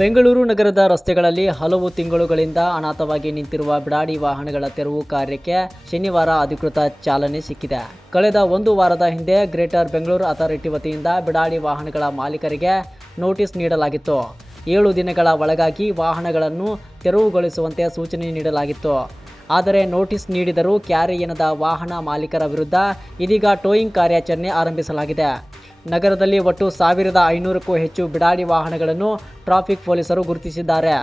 ಬೆಂಗಳೂರು ನಗರದ ರಸ್ತೆಗಳಲ್ಲಿ ಹಲವು ತಿಂಗಳುಗಳಿಂದ ಅನಾಥವಾಗಿ ನಿಂತಿರುವ ಬಿಡಾಡಿ ವಾಹನಗಳ ತೆರವು ಕಾರ್ಯಕ್ಕೆ ಶನಿವಾರ ಅಧಿಕೃತ ಚಾಲನೆ ಸಿಕ್ಕಿದೆ. ಕಳೆದ ಒಂದು ವಾರದ ಹಿಂದೆ ಗ್ರೇಟರ್ ಬೆಂಗಳೂರು ಅಥಾರಿಟಿ ವತಿಯಿಂದ ಬಿಡಾಡಿ ವಾಹನಗಳ ಮಾಲೀಕರಿಗೆ ನೋಟಿಸ್ ನೀಡಲಾಗಿತ್ತು. 7 ದಿನಗಳ ಒಳಗಾಗಿ ವಾಹನಗಳನ್ನು ತೆರವುಗೊಳಿಸುವಂತೆ ಸೂಚನೆ ನೀಡಲಾಗಿತ್ತು. ಆದರೆ ನೋಟಿಸ್ ನೀಡಿದರೂ ಕ್ಯಾರಿ ಎನ್ನದ ವಾಹನ ಮಾಲೀಕರ ವಿರುದ್ಧ ಇದೀಗ ಟೋಯಿಂಗ್ ಕಾರ್ಯಾಚರಣೆ ಆರಂಭಿಸಲಾಗಿದೆ. ನಗರದಲ್ಲಿ ಒಟ್ಟು 1500ಕ್ಕೂ ಹೆಚ್ಚು ಬಿಡಾಡಿ ವಾಹನಗಳನ್ನು ಟ್ರಾಫಿಕ್ ಪೊಲೀಸರು ಗುರುತಿಸಿದ್ದಾರೆ.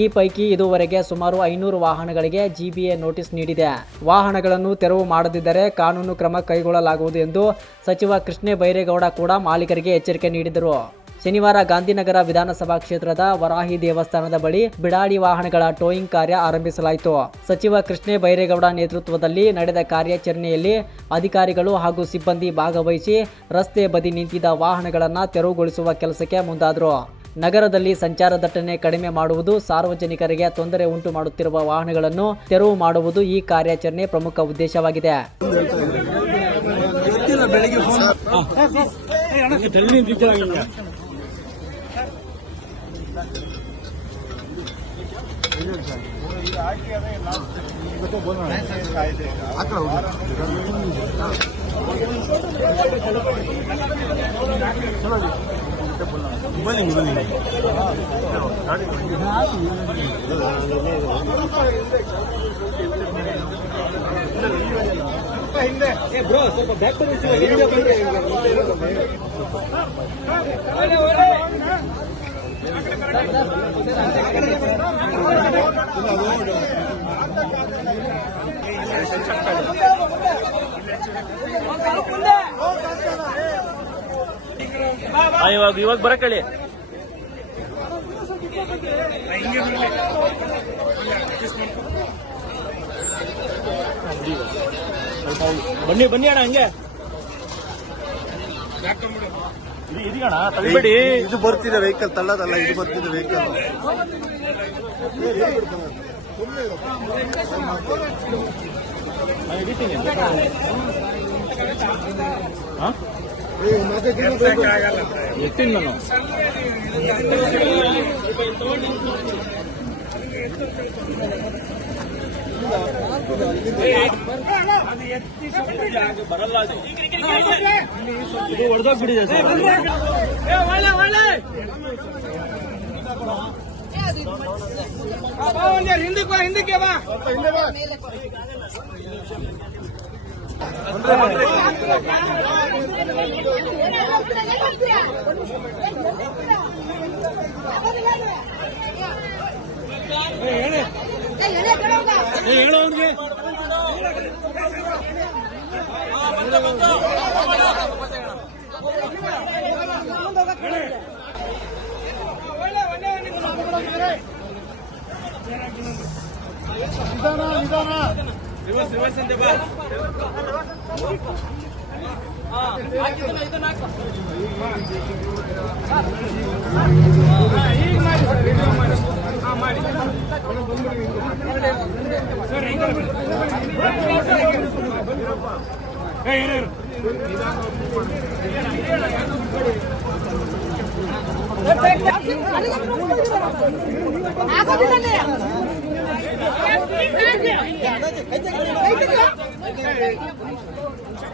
ಈ ಪೈಕಿ ಇದುವರೆಗೆ ಸುಮಾರು 500 ವಾಹನಗಳಿಗೆ GBA ನೋಟಿಸ್ ನೀಡಿದೆ. ವಾಹನಗಳನ್ನು ತೆರವು ಮಾಡದಿದ್ದರೆ ಕಾನೂನು ಕ್ರಮ ಕೈಗೊಳ್ಳಲಾಗುವುದು ಎಂದು ಸಚಿವ ಕೃಷ್ಣ ಬೈರೇಗೌಡ ಕೂಡ ಮಾಲೀಕರಿಗೆ ಎಚ್ಚರಿಕೆ ನೀಡಿದರು. ಶನಿವಾರ ಗಾಂಧಿನಗರ ವಿಧಾನಸಭಾ ಕ್ಷೇತ್ರದ ವರಾಹಿ ದೇವಸ್ಥಾನದ ಬಳಿ ಬಿಡಾಡಿ ವಾಹನಗಳ ಟೋಯಿಂಗ್ ಕಾರ್ಯ ಆರಂಭಿಸಲಾಯಿತು. ಸಚಿವ ಕೃಷ್ಣ ಬೈರೇಗೌಡ ನೇತೃತ್ವದಲ್ಲಿ ನಡೆದ ಕಾರ್ಯಾಚರಣೆಯಲ್ಲಿ ಅಧಿಕಾರಿಗಳು ಹಾಗೂ ಸಿಬ್ಬಂದಿ ಭಾಗವಹಿಸಿ ರಸ್ತೆ ಬದಿ ನಿಂತಿದ್ದ ವಾಹನಗಳನ್ನು ತೆರವುಗೊಳಿಸುವ ಕೆಲಸಕ್ಕೆ ಮುಂದಾದರು. ನಗರದಲ್ಲಿ ಸಂಚಾರ ದಟ್ಟಣೆ ಕಡಿಮೆ ಮಾಡುವುದು, ಸಾರ್ವಜನಿಕರಿಗೆ ತೊಂದರೆ ಉಂಟು ಮಾಡುತ್ತಿರುವ ವಾಹನಗಳನ್ನು ತೆರವು ಮಾಡುವುದು ಈ ಕಾರ್ಯಾಚರಣೆ ಪ್ರಮುಖ ಉದ್ದೇಶವಾಗಿದೆ. ಬ್ರೋ ಸ್ವಲ್ಪ ಬ್ಯಾಕ್ ಇವಾಗ ಬರಕಳಿ ಬನ್ನಿ ಬನ್ನಿ ಅಣ್ಣ ಹಂಗೆ ಇದೀಗಣ ತಳ್ಳಿಬೇಡಿ. ಇದು ಬರ್ತಿದೆ ವೆಹಿಕಲ್, ತಳ್ಳದಲ್ಲ, ಇದು ಬರ್ತಿದೆ ವೆಹಿಕಲ್. ಎತ್ತೀನಿ ನಾನು. ಬರಲ್ಲ ಇದು ಹೊಡೆದೋಗ್ಬಿಟ್ಟಿದೆ ಸರ್. ಹಿಂದಕ್ಕೆ ಬಾ. ಹೇಳೋ ಅವ್ರಿಗೆ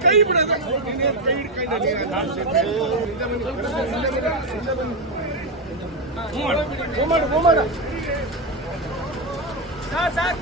ಕೈ ಬಿಡೋದು ಸರ್